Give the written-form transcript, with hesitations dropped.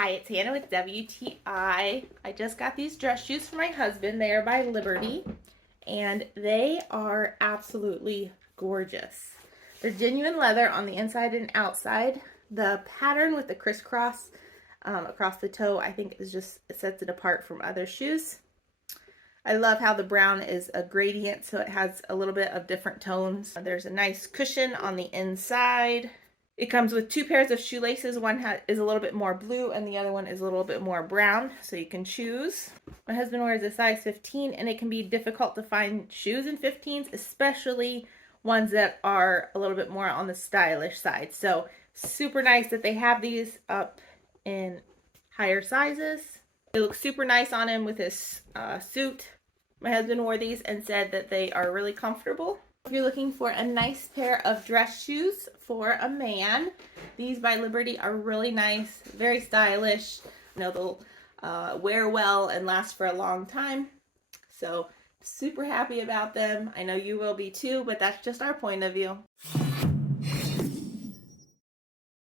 Hi, it's Hannah with WTI. I just got these dress shoes for my husband. They are by Liberty, and they are absolutely gorgeous. They're genuine leather on the inside and outside. The pattern with the crisscross across the toe, I think, is just, it sets it apart from other shoes. I love how the brown is a gradient, so it has a little bit of different tones. There's a nice cushion on the inside. It comes with two pairs of shoelaces. One is a little bit more blue and the other one is a little bit more brown, so you can choose. My husband wears a size 15, and it can be difficult to find shoes in 15s, especially ones that are a little bit more on the stylish side. So super nice that they have these up in higher sizes. They look super nice on him with his suit. My husband wore these and said that they are really comfortable. If you're looking for a nice pair of dress shoes for a man, these by Liberty are really nice, very stylish. You know, they'll wear well and last for a long time. So super happy about them. I know you will be too, but that's just our point of view.